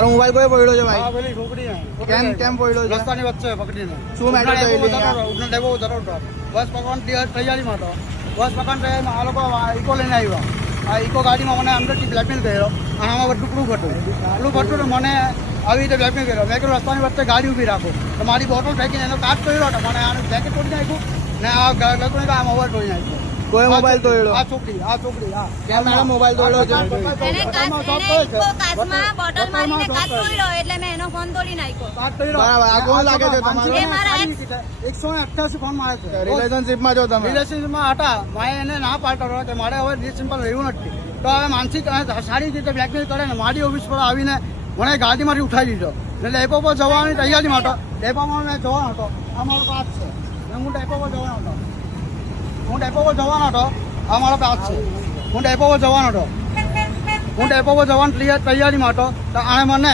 તારો મોબાઈલ કોઈ પડ્યો છે ભાઈ? હા પેલી છોકરી કેમ પડ્યો છે? રસ્તાની વચ્ચે પકડીને શું મેટર થયેલી અહીંયા? ઉડનો ડેપો ઉતરતો બસ પકડવાની તૈયારીમાં હતો. બસ પકડવાની તૈયારીમાં આ લોકો ઇકો લઈને આવ્યા. આ ઇકો ગાડીમાં મને અંદરથી બ્લેકમેલ કર્યો અને આમાં બધું પ્રૂફ હતું. તો મને આવી રીતે બ્લેકમેલ કર્યો. મેં કીધું રસ્તાની વચ્ચે ગાડી ઊભી રાખો તો મારી બોટલ ફેંકીને એનો કાચ તોડ્યો હતો. મને આને જેકેટ તોડી નાખ્યું ને આ લોકોને આ મોબાઈલ તોડી નાખ્યો. કોઈ મોબાઈલ તોડ્યો? આ છોકરી હા. કેમ મેડમ મોબાઈલ તોડ્યો છે? કાચમાં બોટલ મારીને કાચ તોડ્યો એટલે મેં એનો ફોન તોડી નાખ્યો. બરાબર. આ કોણ લાગે છે તમારો? 188 ફોન મારે છે. રિલેશનશીપમાં છો તમે? રિલેશનશીપમાં હતા. મારે એને ના પાડતો હતો કે મારે હવે રિલેશનશીપમાં રહેવું નથી. તો હવે માનસિક સારી રીતે બ્લેકમેલ કરે ને મારી ઓફિસ પર આવીને મને ગાડીમાંથી ઉઠાવી દીધો. એટલે ડેપો પર જવાની તૈયારીમાં હતો. ડેપોમાં મેં જવાનો હતો. આ મારો પાસ છે. હું ડેપો પર જવાનો હતો. આ મારો પાસ છે. હું ડેપો પર જવાનો હતો. તૈયારીમાં હતો તો આણે મને